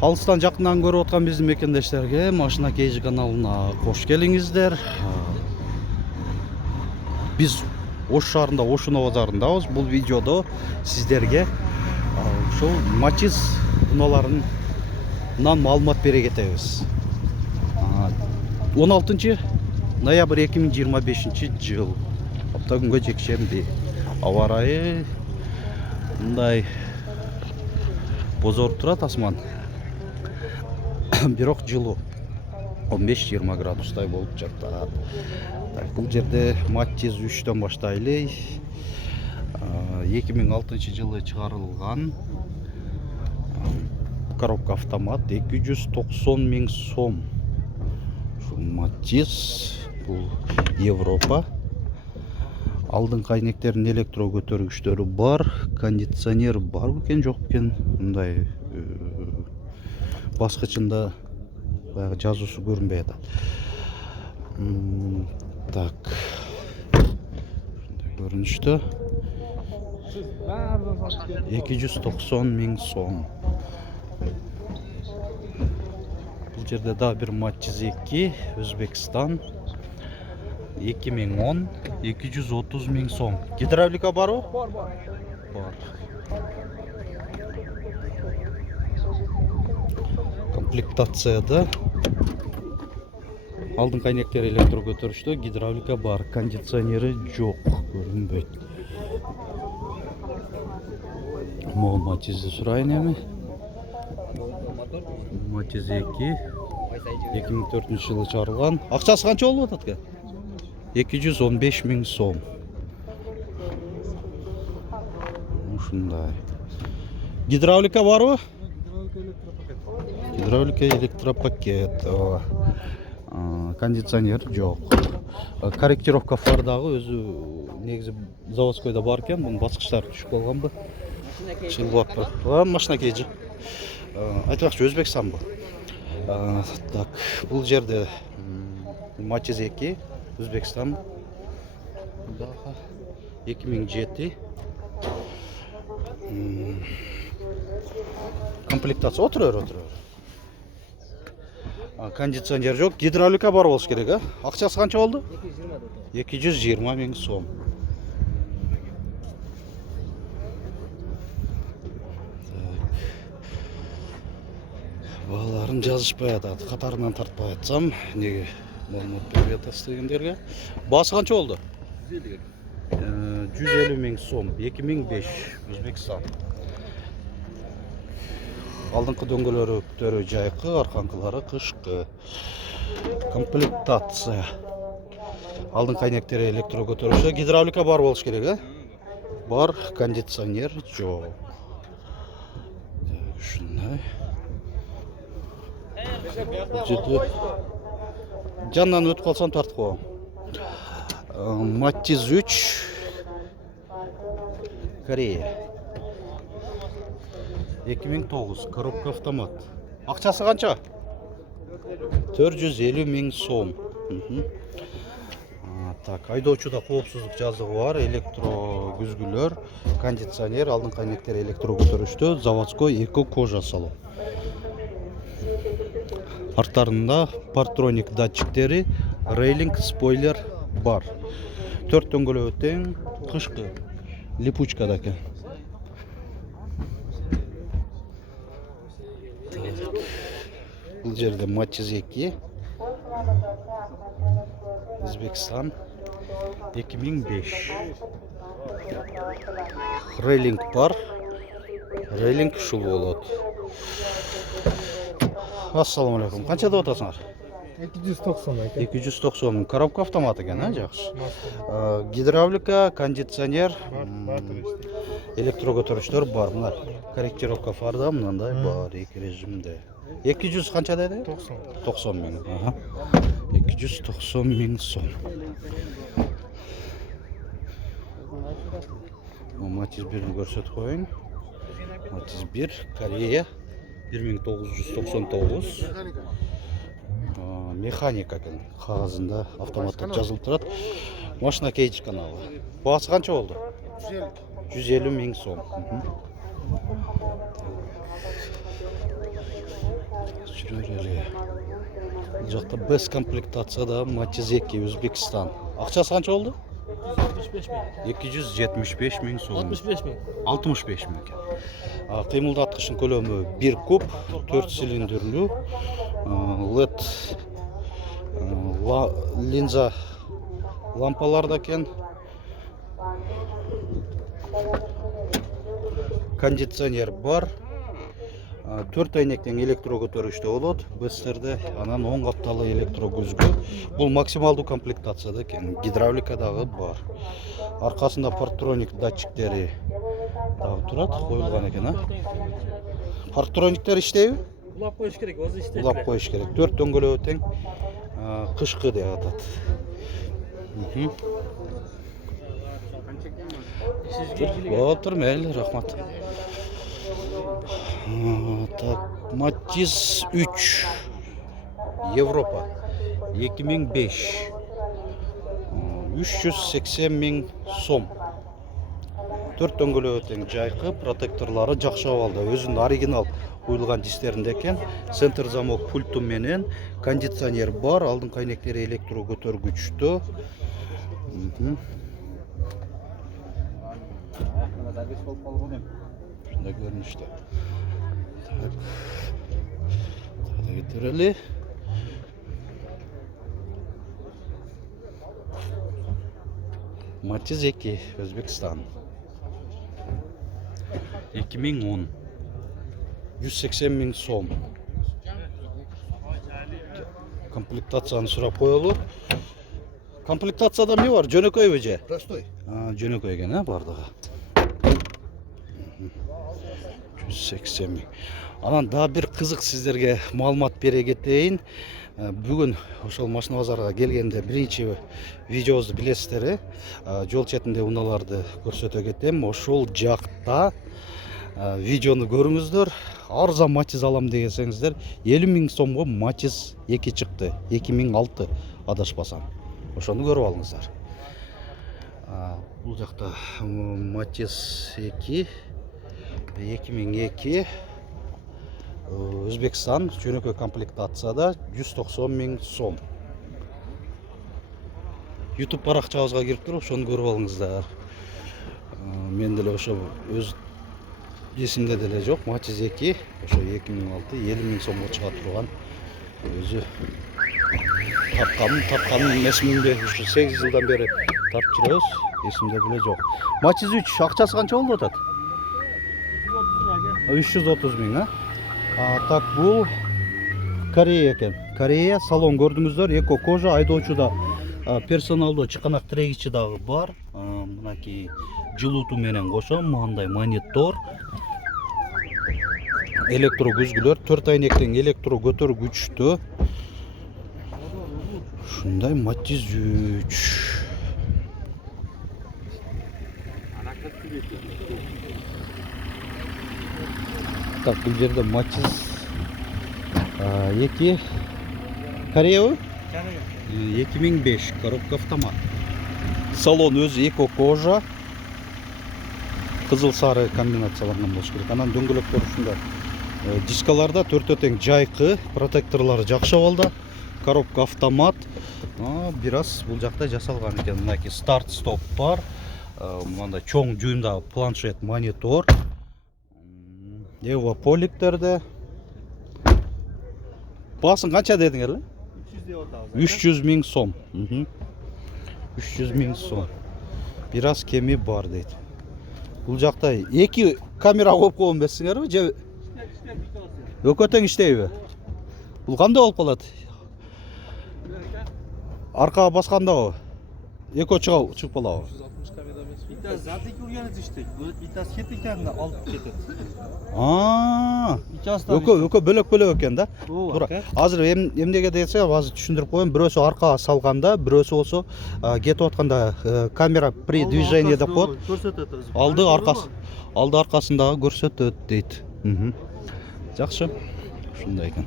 Алыстан жақыннан көріп отқан біздің мекендештерге Машина Кейжи каналына қош келіңіздер. Біз Ош шаарында, Ошуно базарындабыз. Бұл видеода сіздерге ушул Матиз унааларынан маалымат бере кетебиз. 16 ноябрь 2025 жыл. Апта күнгө жекшемби. Аба ырайы мындай бозоруп турат асман. Бирок жылуу 15-20 градустай болуп жатат. Бул жерде Матиз 3-төн баштайлы. 2006 жылы чыгарылган коробка автомат 290 000 сом. Матиз бул Европа. Алдын кайнектердин электро көтөргүчтөрү бар, кондиционер бар экен, жок экен. Мындай баскычында баягы жазуусу көрүнбөй атат. Так. Көрүнүштө 290 000 сом. Бул жерде да бир Матиз 2, Өзбекстан 2010 230 000 сом. Гидравлика барбы? Бар. Комплектацияда алдын кайнектер электро көтөрүштө, гидравлика бар, кондиционери жок, көрүнбөйт. Могу Матизди сурайын эми. Матиз 2 2004 жылы чыгарылган. Акчасы канча болуп атат экен? 215 000 сом. Ушундай. Гидравлика барбы? Гидравлика электропакет. Кондиционер жок. Корректировка фар дагы өзү негизи заводскойдо бар экен. Бунун баскычтары түшүп калганбы? Чылбап бар. Машина Кейжи. Айтмакчы Өзбекстан бу. Так, бул жерде Матиз 2 Өзбекстан 2007. Комплектация отур. Кондиционер жок, гидравлика бар болуш керек, а? Акчасы канча болду? 220 000 сом. Балаларым жазышпай атат. Катарынан тартпай атсам, неге маалымат берип атасыз дегендерге. Баасы канча болду? 150 000 сом. 2005 Өзбекстан. Алдыңкы дөңгөлөктөрү жайкы, арканкылары кышкы. Комплектация. Алдын кайнектери электро көтөрүшө, гидравлика бар болуш керек, а? Бар, кондиционер жок. Ушундай. Жанынан өтүп калсам тартып коем. Матиз 3 Корея 2009, коробка автомат. Акчасы канча? 450 000 сом. Так, айдоочуда коопсуздук жазыгы бар, электро күзгүлөр, кондиционер, алдын кайнектер электро көтөрүштө, заводской эко кожа салон. Арттарында партроник датчиктери, рейлинг, спойлер бар. 4 дөңгөлөк тең, кышкы, липучкада экен. Бул жерде Матиз 2 Өзбекстан 2005. Рейлинг бар. Рейлинг ушул болот. Ассаламу алейкум. Канча деп атасыңар? 290 000. Коробка автомат экен, а? Жакшы. Гидравлика, кондиционер, электро көтөрүчтөр бар. Мына корректировка фарда мындай бар, эки режимде. 200 канча деди? 90 000. 290 000 сом. Матиз 1-ни көрсөтүп коеюн. Матиз 1 Корея 1999. Механика экен. Кагазында автоматтар жазылып турат. Машина Кейжи каналы. Баасы канча болду? 150 000 сом. жүрөр эле. Бул жакта бес комплектацияда Matiz 2 Өзбекстан. Акчасы канча болду? 275 миң сом. 65 миң экен. Кыймылдаткычтын көлөмү 1 куб, 4 цилиндрлүү, LED линза лампаларда экен. Кондиционер бар. 4 айнектен электро көтөрүштө болот. Бестерде анан 10 капталы электро көзгө. Бул максималдуу комплектацияда экен. Гидравлика дагы бар. Аркасында парктроник датчиктери дагы турат, коюлган экен, а? Парктрониктер иштейби? Улап коюш керек, өзү иштейт. Улап коюш керек. 4 дөңгөлөгү тең. Кышкы деп атат. Болуптур, мейли, рахмат. Так, Matiz 3 Европа 2005 380 миң сом. 4 дөңгөлөгү тең жайкы, протекторлары жакшы абалда. Өзүнүн оригинал куюлган дистеринде экен. Центр замок пульту менен, кондиционер бар, алдын кайнектери электро көтөргүчтүү. Шундай көрүнүштө. Так. Кетирели. Matiz 2 Өзбекстан. 2010. 180 миң сом. Комплектацияны сурап коелу. Комплектацияда эмне бар? Жөнөкөйбү же? Простой. Жөнөкөй экен, бардыгы. 180 миң. Анан да бир кызык сиздерге маалымат бере кетейин. Бүгүн ошол машина базарга келгенде биринчи видеобузду билесиздер, жол четинде унааларды көрсөтө кетем. Ошол жакта видеону көрүңүздөр. Арзан Matiz алам дегенсеңиздер, 50 миң сомго Matiz 2 чыкты. 2006 адашпасам. Ошону көрүп алыңыздар. Бул жакта Matiz 2 2002 Өзбекстан жөнөкөй комплектацияда 190 миң сом. YouTube баракчабызга кирип туруп, ошону көрүп алыңыздар. Мен деле ошо өз эсимде деле жок, Matiz 2, ошо 2006 50 миң сомго чыга турган. Өзү тапканын эсимде, ушу 8 жылдан бери тартып жүрөбүз, эсимде деле жок. Matiz 3 акчасы канча болду атат? 330 миң, Так, бул Корея экен. Корея, салон көрдүңүздөр, эко кожа, айдоочуда персоналдуу чыканак трегичи дагы бар. Мынакей жылууту менен кошо, мындай монитор. Электро көзгүлөр, 4 айнектен электро көтөргүчтүү. Ушундай Matiz 3. Так, бул жерде Matiz 2 Корея 2005 коробка автомат. Салон өзү эко кожа. Кызыл сары комбинацияланган болуш керек. Анан дөңгөлөктөр ушундай. Дискаларда 4 тең жайкы, протекторлору жакшы абалда. Коробка автомат. Бир аз бул жакта жасалган экен. Мынакей старт стоп бар. Мындай чоң жуюмдагы планшет монитор. Эва полиптерде. Басын канча дедиңер эле? 300 миң сом. 300 миң сом. Бир аз кеми бар дейт. Бул жакта 2 камера коюп койгон эмессиңерби же? Экөө тең иштейби? Бул кандай болуп калат? Аркага баскандабы? Экөө чыгып калабы? Bittasi zadniga urganida ishlaydi. Bittasi chet ekanini olib ketadi. Экөө бөлөк экен да. Туура. Азыр эмнеге десе, азыр түшүндүрүп коеюн. Бирөөсү аркага салганда, бирөөсү болсо кетип атканда камера при движении деп коет. Көрсөтөт. Алды аркасындагы көрсөтөт дейт. Жакшы. Ушундай экен.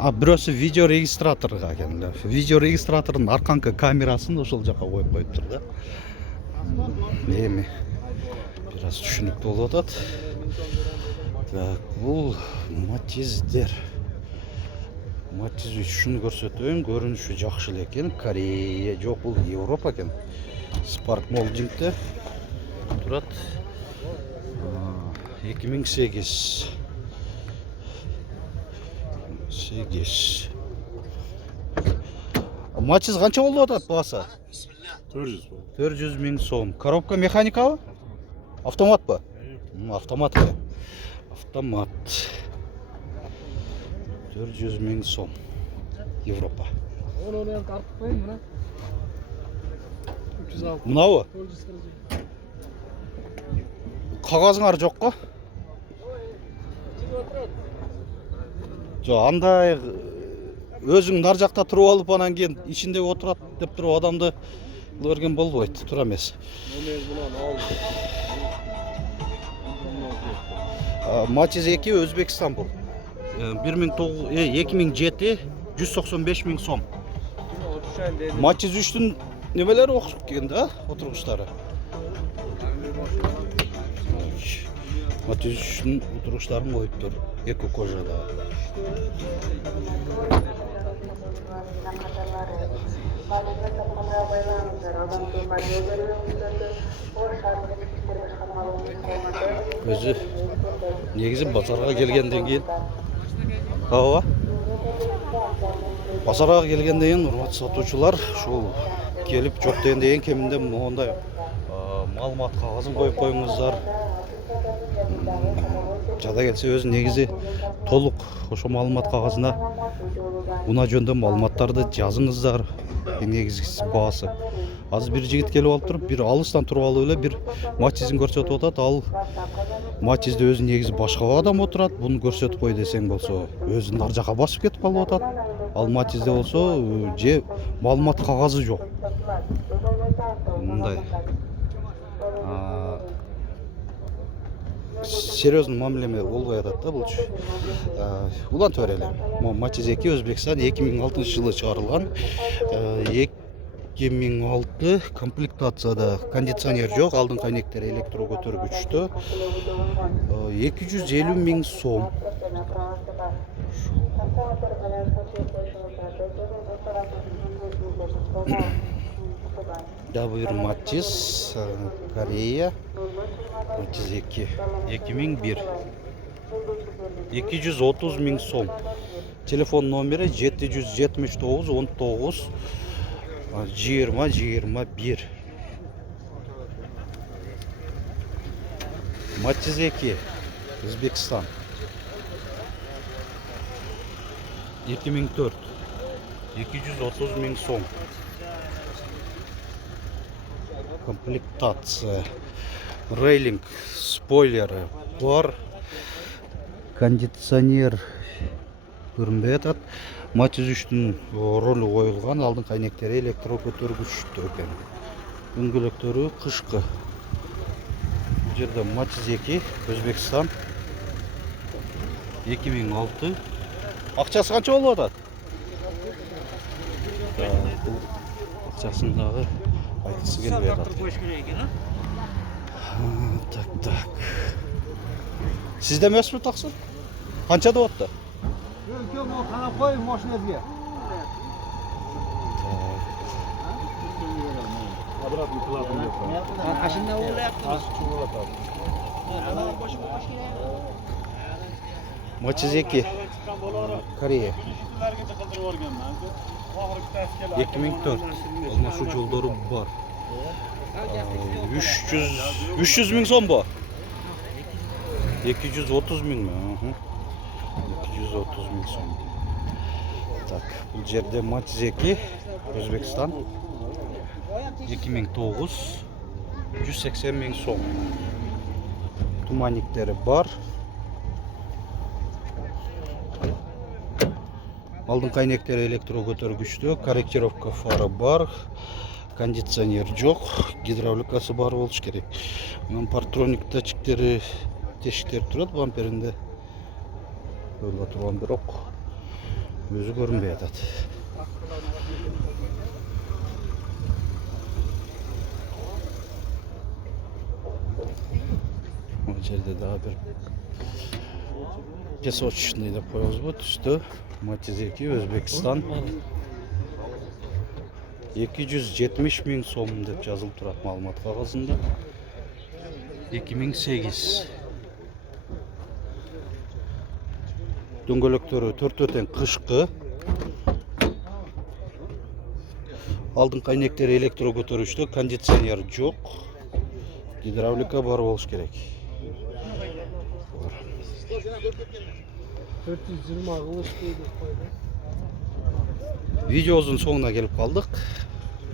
Бирөөсү видео регистраторга экен. Видео регистратордун арканкы камерасын ошол жака коюп коюптур да. Эми бир аз түшүнүктүү болуп атат. Так, бұл матиздер. Матиз үшүн көрсөтөйүн, көрүнүшү жакшы эле экен. Корея жок, бул Европа экен. Spark Molding'de турат. 2008. Матиз канча болуп атат баасы? 400 bu. 400 миң сом. Коробка механикабы? Автоматпы? Автомат экен. Автомат. 400 миң сом. Европа. Onu oraya tartıp koyayım buna. 306. Мынабы? Polcu sırıcı. Кагазыңар жокко? Жок, андай өзүң нар жакта туруп алып анан кийин ичинде отурат деп туруп адамды көрген болбойт, туура эмес. Матиз 2 Өзбекстан бул. 2007 195 миң сом. Матиз 3'түн немелери окшоп келген да, отургучтары. Матиз 3'түн отургучтарын коюптур, эки кожада. Өзү негизи базарга келгенден кийин ооба. Базарга келгенден кийин урматтуу сатуучулар ушул келип жок дегенден кийин кеминде мондай маалымат кагазын коюп коюңуздар. Жада келсе өзү негизи толук ошо маалымат кагазына унаа жөнүндө маалыматтарды жазыңыздар. Негизи баасы. Азыр бир жигит келип алып туруп, бир алыстан туруп алып эле бир матизин көрсөтүп атат. Ал матизде өзү негизи башка адам отурат. Буну көрсөтүп кой десең болсо, өзү нар жака басып кетип калып атат. Ал матизде болсо же маалымат кагазы жок. Мындай. Серьезный мамилеме болбой атат да булчу. Улантып берели. Матиз 2 Өзбекстан 2006 жылы чыгарылган. 2006 комплектацияда кондиционер жок, алдыңкы айнектер электро көтөргүчтө. 250 миң сом. Да, бир Матиз, Корея. Матиз 2, 2001. 230 миң сом. Телефон номери 779 19 20-21. Матиз 2, Өзбекстан. 2004. 230 миң сом. Комплектация. Рейлинг, спойлеры бар. Кондиционер көрүнбөй атат. Матиз 3'түн ролу коюлган, алдыңкы айнектери электро көтөргүчтүү экен. Үңгүлөктөрү кышкы. Бул жерде Матиз 2 Өзбекстан 2006. Акчасы канча болуп атат? Акчасын дагы айткысы келбей атат. Так. Sizde mesut taksın? Kança da otta? Yok o kana koy maşineye. Arkasında uğurla yaptınız. Матиз 2 Корея 2004 алмашуу жолдору бар. 300 миң сом бу. 230 миң ми? 230 миң сом. Так, бул жерде Матиз 2 Өзбекстан 2009 180 миң сом. Туманниктери бар. Алдыңкы айнектери электро көтөргүчтүү, корректировка фары бар. Кондиционер жок, гидравликасы бар болуш керек. Анан партроник датчиктери, тешиктер турат бамперинде. Көрүлүп турган бирок өзү көрүнбөй атат. Бул жерде дагы бир Песочный деп коебуз бу түстө. Matiz 2 Өзбекстан. 270 000 сом деп жазылып турат маалымат кагазында. 2008. Дөңгөлөктөрү 4 тең кышкы. Алдыңкы айнектери электро көтөрүштө, кондиционер жок. Гидравлика бар болуш керек. 420 кылыш деп койду. Видеобуздун соңуна келип калдык.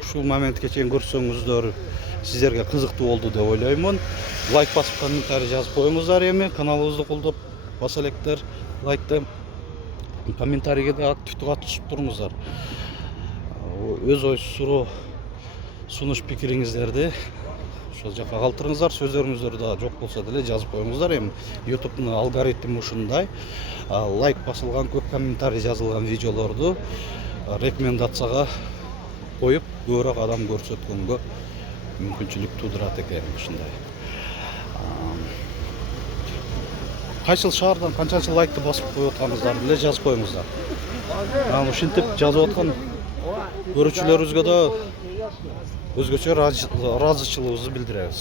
Ушул моментке чейин көрсөңүздөр сиздерге кызыктуу болду деп ойлоймун. Лайк басып, комментарий жазып коюңуздар эми. Каналыбызды колдоп баса электер. Лайкты, комментарийге да активдүү катышып туруңуздар. Өз ой суроо, сунуш пикириңиздерди ошол жака калтырыңыздар. Сөздөрүңүздөр да жок болсо деле жазып коюңуздар. Эми YouTube'нун алгоритми ушундай. Лайк басылган, көп комментарий жазылган видеолорду рекомендацияга коюп, көбүрөөк адам көрсөткөнгө мүмкүнчүлүк туудурат экен ушундай. Кайсыл шаардан канчанчы лайкты басып коюп атканыңыздарды деле жазып коюңуздар. Ушинтип жазып аткан көрүүчүлөрүбүзгө да өзгөчө ыраазычылыгыбызды билдиребиз.